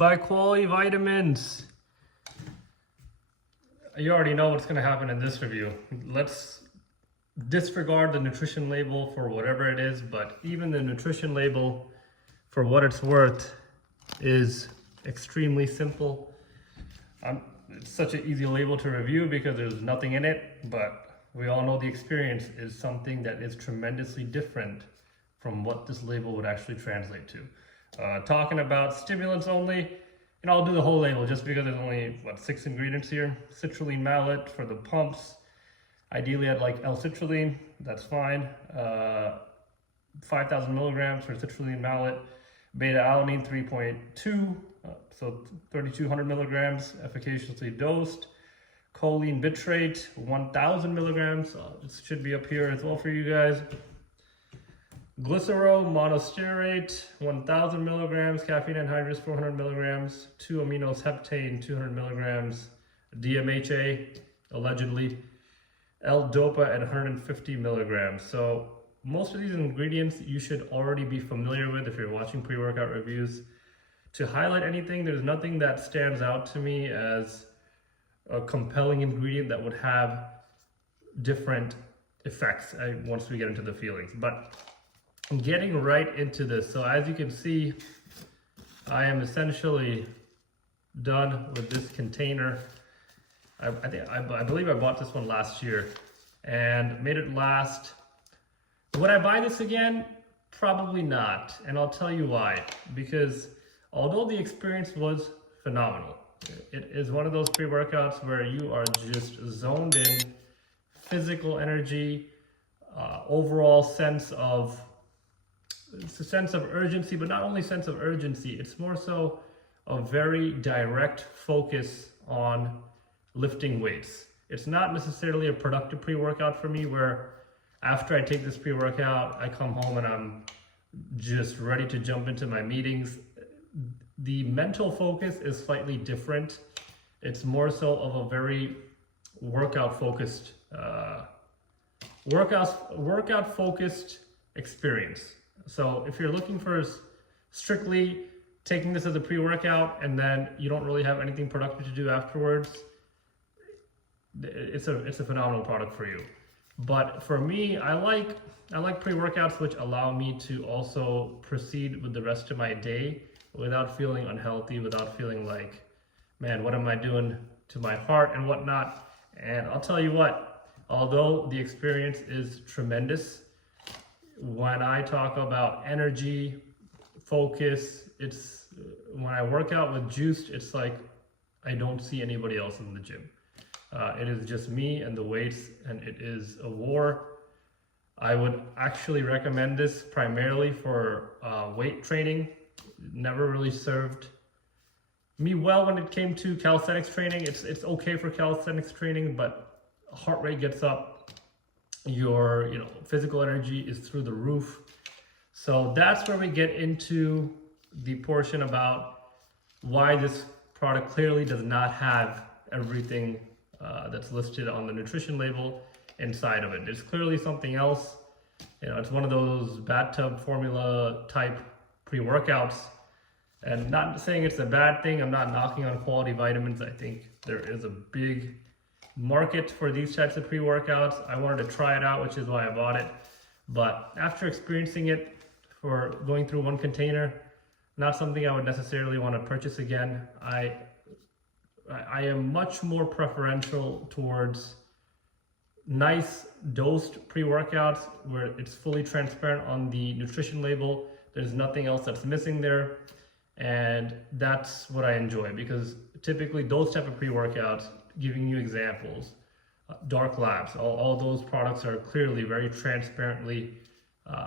by Quality Vitamins. You already know what's going to happen in this review. Let's disregard the nutrition label for whatever it is, but even the nutrition label, for what it's worth, is extremely simple. It's such an easy label to review because there's nothing in it, but we all know the experience is something that is tremendously different from what this label would actually translate to. Talking about stimulants only, and I'll do the whole label just because there's only, 6 ingredients here. Citrulline malate for the pumps. Ideally, I'd like L-citrulline, that's fine. 5,000 milligrams for citrulline malate. Beta-alanine 3.2, so 3,200 milligrams, efficaciously dosed. Choline bitrate, 1,000 milligrams. This should be up here as well for you guys. Glycerol monostearate, 1,000 milligrams. Caffeine anhydrous, 400 milligrams. 2-aminoisoheptane, 200 milligrams. DMHA, allegedly. L-Dopa at 150 milligrams. So most of these ingredients you should already be familiar with if you're watching pre-workout reviews. To highlight anything, there's nothing that stands out to me as a compelling ingredient that would have different effects once we get into the feelings. But getting right into this, so as you can see, I am essentially done with this container. I believe I bought this one last year and made it last. Would I buy this again? Probably not, and I'll tell you why. Because although the experience was phenomenal, it is one of those pre-workouts where you are just zoned in, physical energy, overall sense of urgency, but not only sense of urgency, it's more so a very direct focus on lifting weights. It's not necessarily a productive pre-workout for me where after I take this pre-workout, I come home and I'm just ready to jump into my meetings. The mental focus is slightly different. It's more so of a very workout focused experience. So if you're looking for strictly taking this as a pre-workout and then you don't really have anything productive to do afterwards, it's a phenomenal product for you. But for me, I like pre-workouts which allow me to also proceed with the rest of my day without feeling unhealthy, without feeling like, man, what am I doing to my heart and whatnot. And I'll tell you what, although the experience is tremendous, when I talk about energy, focus, when I work out with JUICED, it's like I don't see anybody else in the gym. It is just me and the weights, and it is a war. I would actually recommend this primarily for weight training. It never really served me well when it came to calisthenics training. It's okay for calisthenics training, but heart rate gets up. Your physical energy is through the roof. So that's where we get into the portion about why this product clearly does not have everything that's listed on the nutrition label inside of it. There's clearly something else. It's one of those bathtub formula type pre-workouts, and not saying it's a bad thing. I'm not knocking on Quality Vitamins. I think there is a big market for these types of pre-workouts. I wanted to try it out, which is why I bought it. But after experiencing it for going through one container, not something I would necessarily want to purchase again. I am much more preferential towards nice dosed pre-workouts where it's fully transparent on the nutrition label. There's nothing else that's missing there. And that's what I enjoy, because typically those type of pre-workouts, giving you examples, Dark Labs, all those products are clearly very transparently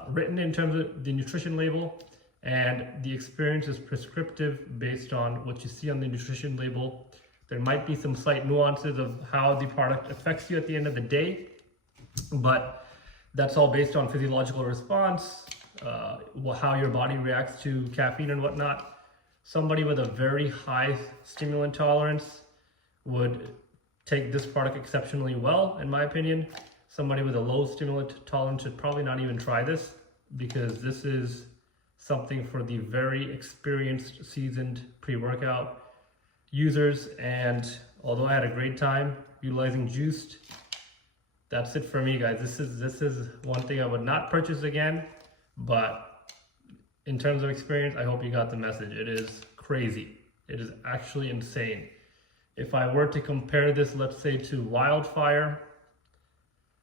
written in terms of the nutrition label, and the experience is prescriptive based on what you see on the nutrition label. There might be some slight nuances of how the product affects you at the end of the day, but that's all based on physiological response, how your body reacts to caffeine and whatnot. Somebody with a very high stimulant tolerance would take this product exceptionally well, in my opinion. Somebody with a low stimulant tolerance should probably not even try this, because this is something for the very experienced, seasoned pre-workout users. And although I had a great time utilizing JUICED, that's it for me, guys. This is one thing I would not purchase again, but in terms of experience, I hope you got the message. It is crazy. It is actually insane. If I were to compare this, let's say, to Wildfire,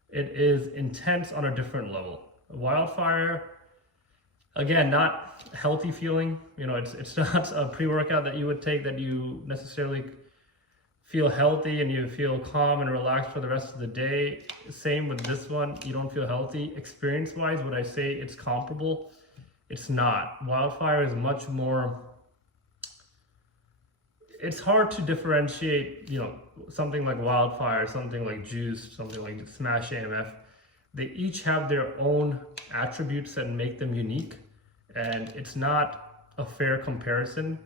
it is intense on a different level. Wildfire, again, not healthy feeling. You know, it's not a pre-workout that you would take that you necessarily feel healthy and you feel calm and relaxed for the rest of the day. Same with this one, you don't feel healthy. Experience-wise, would I say it's comparable? It's not. Wildfire is much more, it's hard to differentiate, you know, something like Wildfire, something like JUICED, something like Smash AMF. They each have their own attributes that make them unique, and it's not a fair comparison.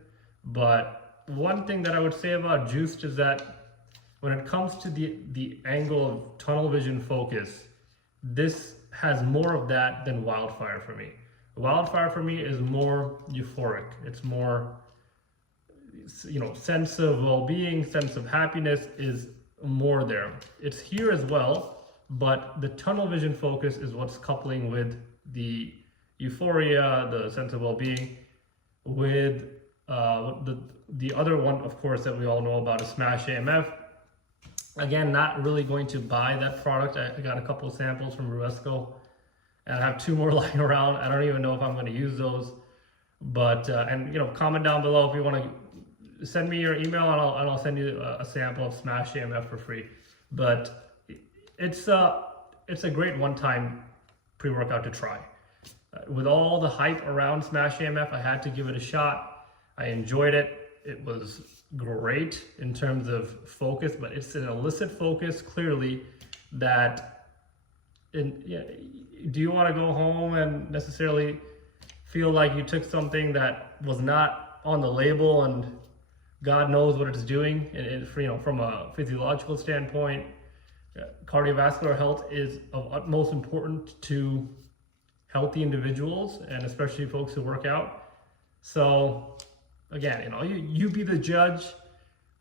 But one thing that I would say about JUICED is that when it comes to the angle of tunnel vision focus, this has more of that than Wildfire for me. Wildfire for me is more euphoric. It's more, you know, sense of well-being, sense of happiness is more there. It's here as well, but the tunnel vision focus is what's coupling with the euphoria, the sense of well-being, with the other one, of course, that we all know about is Smash AMF. Again, not really going to buy that product. I got a couple of samples from Ruesco, and I have 2 more lying around. I don't even know if I'm going to use those. But and you know, comment down below if you want to send me your email, and I'll send you a sample of Smash AMF for free. But it's a great one-time pre-workout to try. With all the hype around Smash AMF, I had to give it a shot. I enjoyed it. It was great in terms of focus, but it's an illicit focus, clearly, that do you want to go home and necessarily feel like you took something that was not on the label and God knows what it's doing? And you know, from a physiological standpoint, cardiovascular health is of utmost importance to healthy individuals, and especially folks who work out. So again, you know, you be the judge.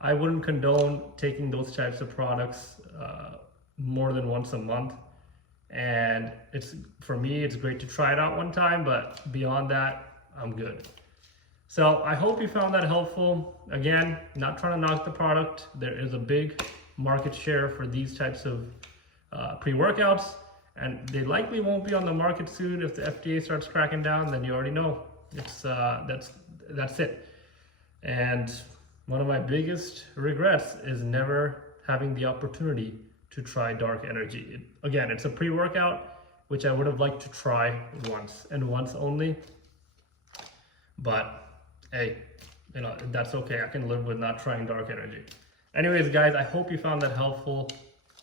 I wouldn't condone taking those types of products more than once a month. And for me, it's great to try it out one time, but beyond that, I'm good. So I hope you found that helpful. Again, not trying to knock the product. There is a big market share for these types of pre-workouts, and they likely won't be on the market soon. If the FDA starts cracking down, then you already know. It's that's it. And one of my biggest regrets is never having the opportunity to try Dark Energy. Again, it's a pre-workout, which I would have liked to try once and once only. But hey, you know, that's okay. I can live with not trying Dark Energy. Anyways, guys, I hope you found that helpful.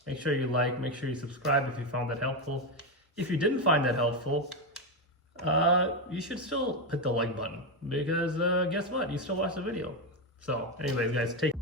Make sure you like, make sure you subscribe if you found that helpful. If you didn't find that helpful, you should still hit the like button, because guess what? You still watched the video. So anyways, guys, take